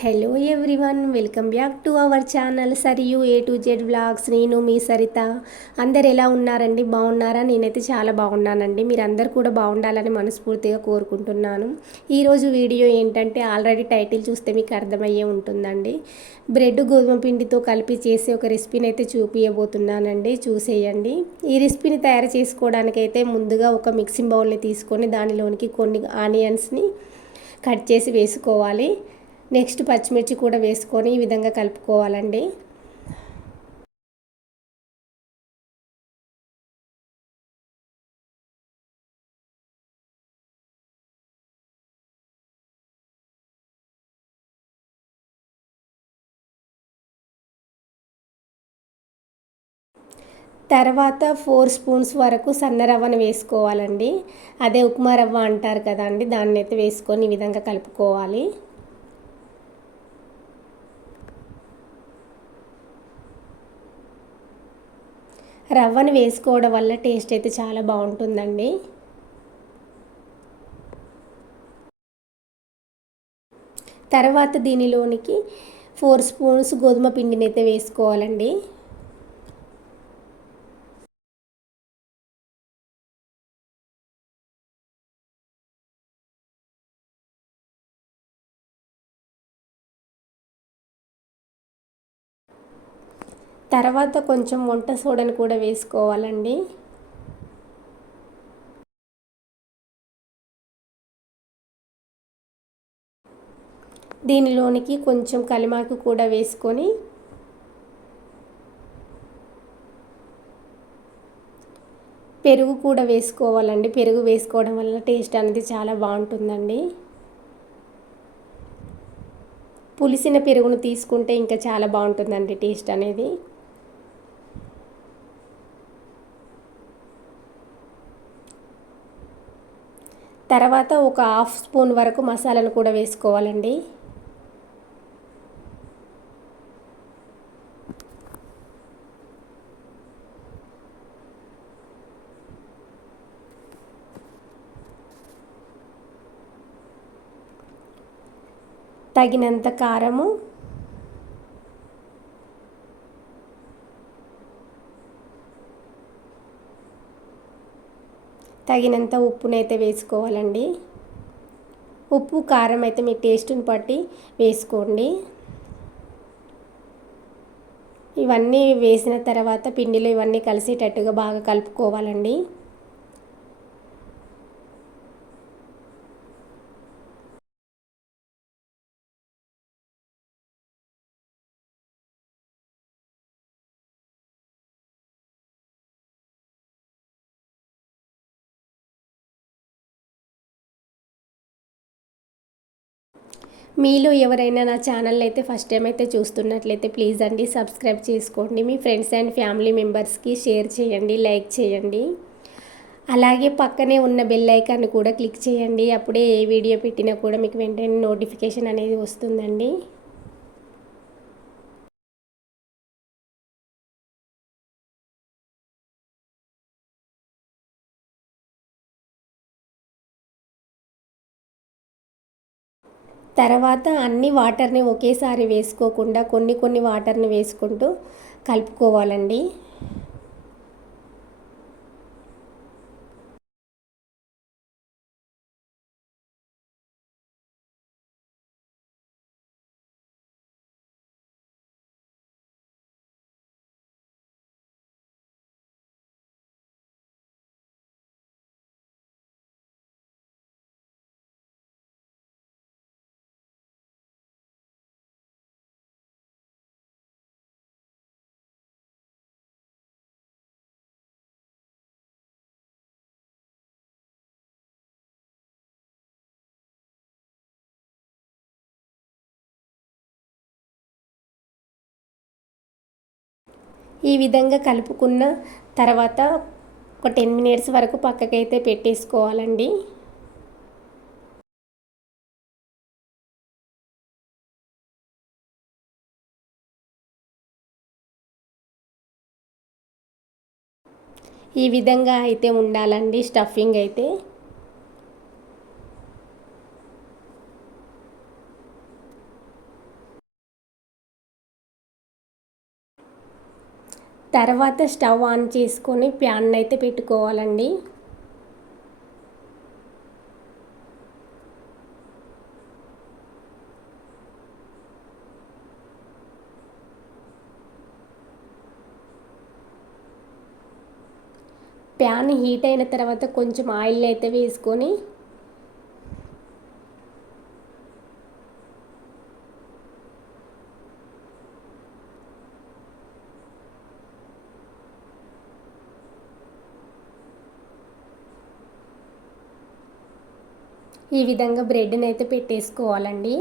Hello everyone welcome back to our channel Sarayu A to Z vlogs నేను మీ సరిత. అందరు ఎలా ఉన్నారండి? బాగున్నారా? నేనైతే చాలా బాగున్నానండి. మీరు అందరు కూడా బాగుండాలని మనస్ఫూర్తిగా కోరుకుంటున్నాను. ఈరోజు వీడియో ఏంటంటే ఆల్రెడీ టైటిల్ చూస్తే మీకు అర్థమయ్యే ఉంటుందండి. బ్రెడ్ గోధుమ పిండితో కలిపి చేసే ఒక రెసిపీని అయితే చూపించబోతున్నానండి చూసేయండి. ఈ రెసిపీని తయారు చేసుకోవడానికైతే ముందుగా ఒక మిక్సింగ్ బౌల్ని తీసుకొని దానిలోనికి కొన్ని ఆనియన్స్ని కట్ చేసి వేసుకోవాలి. నెక్స్ట్ పచ్చిమిర్చి కూడా వేసుకొని ఈ విధంగా కలుపుకోవాలండి. తర్వాత ఫోర్ స్పూన్స్ వరకు సన్న రవ్వను వేసుకోవాలండి. అదే ఉప్మా రవ్వ అంటారు కదండి దాన్ని అయితే వేసుకొని ఈ విధంగా కలుపుకోవాలి. రవ్వను వేసుకోవడం వల్ల టేస్ట్ అయితే చాలా బాగుంటుందండి. తర్వాత దీనిలోనికి ఫోర్ స్పూన్స్ గోధుమ పిండిని అయితే వేసుకోవాలండి. తర్వాత కొంచెం వంట సోడాని కూడా వేసుకోవాలండి. దీనిలోనికి కొంచెం కలిమాకు కూడా వేసుకొని పెరుగు కూడా వేసుకోవాలండి. పెరుగు వేసుకోవడం వల్ల టేస్ట్ అనేది చాలా బాగుంటుందండి. పులిసిన పెరుగును తీసుకుంటే ఇంకా చాలా బాగుంటుందండి టేస్ట్ అనేది. తర్వాత ఒక హాఫ్ స్పూన్ వరకు మసాలాను కూడా వేసుకోవాలండి. తగినంత కారము తగినంత ఉప్పునైతే వేసుకోవాలండి. ఉప్పు కారం అయితే మీ టేస్ట్ని బట్టి వేసుకోండి. ఇవన్నీ వేసిన తర్వాత పిండిలో ఇవన్నీ కలిసేటట్టుగా బాగా కలుపుకోవాలండి. మీలో ఎవరైనా నా ఛానల్ అయితే ఫస్ట్ టైం అయితే చూస్తున్నట్లయితే ప్లీజ్ అండి సబ్స్క్రైబ్ చేసుకోండి. మీ ఫ్రెండ్స్ అండ్ ఫ్యామిలీ మెంబర్స్కి షేర్ చేయండి లైక్ చేయండి. అలాగే పక్కనే ఉన్న బెల్ ఐకాన్ కూడా క్లిక్ చేయండి. అప్పుడే ఏ వీడియో పెట్టినా కూడా మీకు వెంటనే నోటిఫికేషన్ అనేది వస్తుందండి. తర్వాత అన్ని వాటర్ని ఒకేసారి వేసుకోకుండా కొన్ని కొన్ని వాటర్ని వేసుకుంటూ కలుపుకోవాలండి. ఈ విధంగా కలుపుకున్న తర్వాత ఒక టెన్ మినిట్స్ వరకు పక్కకైతే పెట్టేసుకోవాలండి. ఈ విధంగా అయితే ఉండాలండి స్టఫింగ్ అయితే. తర్వాత స్టవ్ ఆన్ చేసుకొని ప్యాన్ అయితే పెట్టుకోవాలండి. ప్యాన్ హీట్ అయిన తర్వాత కొంచెం ఆయిల్ అయితే వేసుకొని ఈ విధంగా బ్రెడ్ని అయితే పెట్టేసుకోవాలండి.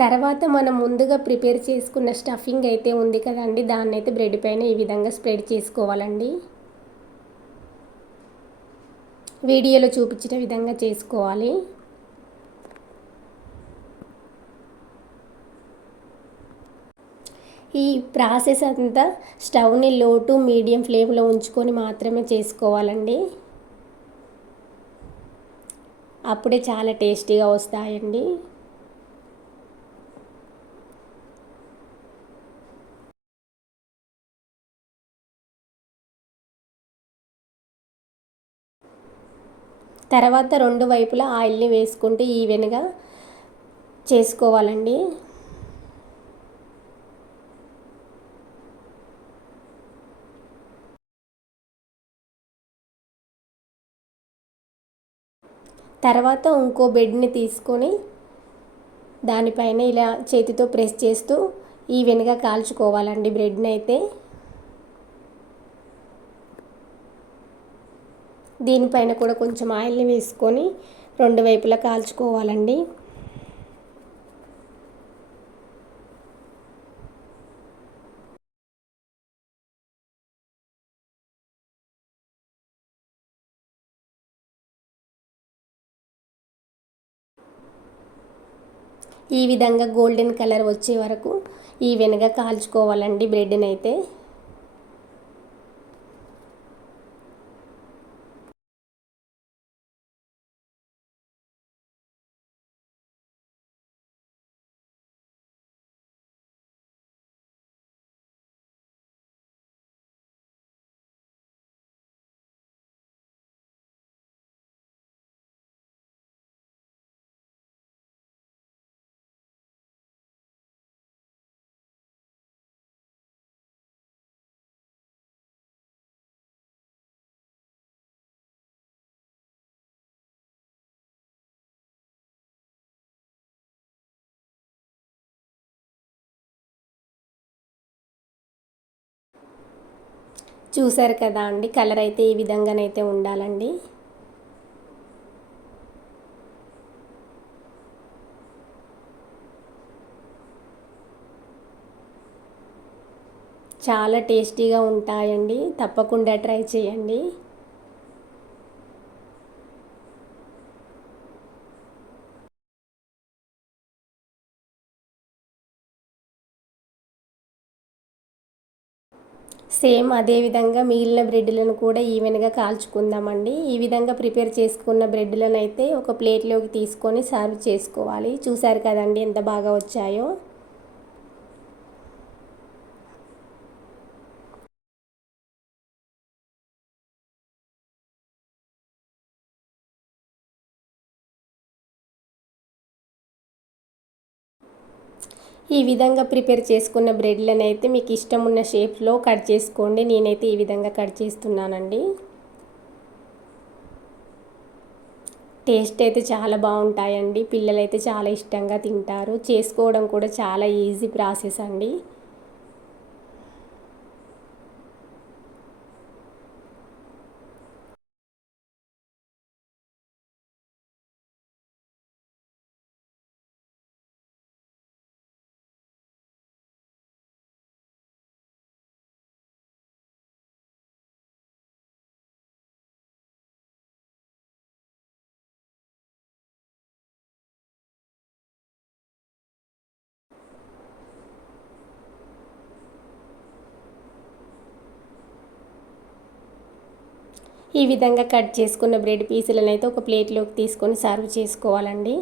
తర్వాత మనం ముందుగా ప్రిపేర్ చేసుకున్న స్టఫింగ్ అయితే ఉంది కదండి దాన్ని అయితే బ్రెడ్ పైన ఈ విధంగా స్ప్రెడ్ చేసుకోవాలండి. వీడియోలో చూపించిన విధంగా చేసుకోవాలి. ఈ ప్రాసెస్ అంతా స్టవ్ని లో టు మీడియం ఫ్లేమ్లో ఉంచుకొని మాత్రమే చేసుకోవాలండి. అప్పుడే చాలా టేస్టీగా వస్తాయండి. తర్వాత రెండు వైపులా ఆయిల్ని వేసుకుంటూ ఈవెన్గా చేసుకోవాలండి. తర్వాత ఇంకో బెడ్ని తీసుకొని దానిపైన ఇలా చేతితో ప్రెస్ చేస్తూ ఈవెన్గా కాల్చుకోవాలండి బ్రెడ్ని అయితే దీనిపైన కూడా కొంచెం ఆయిల్ని వేసుకొని రెండు వైపులా కాల్చుకోవాలండి. ఈ విధంగా గోల్డెన్ కలర్ వచ్చే వరకు ఈవెన్గా కాల్చుకోవాలండి బ్రెడ్ని అయితే చూసారు కదా అండి కలర్ అయితే ఈ విధంగానైతే ఉండాలండి. చాలా టేస్టీగా ఉంటాయండి తప్పకుండా ట్రై చేయండి. సేమ్ అదేవిధంగా మిగిలిన బ్రెడ్లను కూడా ఈవెన్గా కాల్చుకుందామండి. ఈ విధంగా ప్రిపేర్ చేసుకున్న బ్రెడ్లను అయితే ఒక ప్లేట్లోకి తీసుకొని సర్వ్ చేసుకోవాలి. చూసారు కదండి ఎంత బాగా వచ్చాయో. ఈ విధంగా ప్రిపేర్ చేసుకున్న బ్రెడ్లను అయితే మీకు ఇష్టం ఉన్న షేప్లో కట్ చేసుకోండి. నేనైతే ఈ విధంగా కట్ చేస్తున్నానండి. టేస్ట్ అయితే చాలా బాగుంటాయండి. పిల్లలైతే చాలా ఇష్టంగా తింటారు. చేసుకోవడం కూడా చాలా ఈజీ ప్రాసెస్ అండి. ఈ విధంగా కట్ చేసుకున్న బ్రెడ్ పీసులను అయితే ఒక ప్లేట్లోకి తీసుకొని సర్వ్ చేసుకోవాలండి.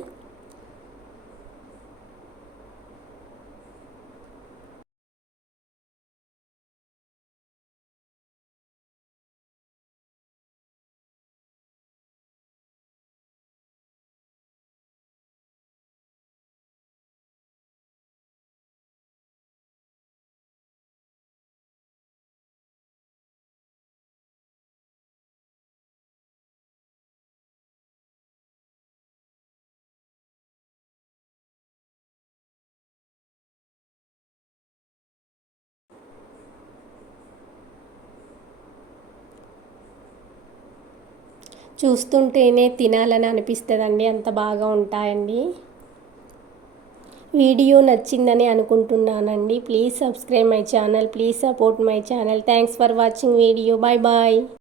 చూస్తుంటేనే తినాలని అనిపిస్తుందండి. అంత బాగా ఉంటాయండి. వీడియో నచ్చిందని అనుకుంటున్నానండి. Please subscribe my channel. Please support my channel. Thanks for watching video. Bye bye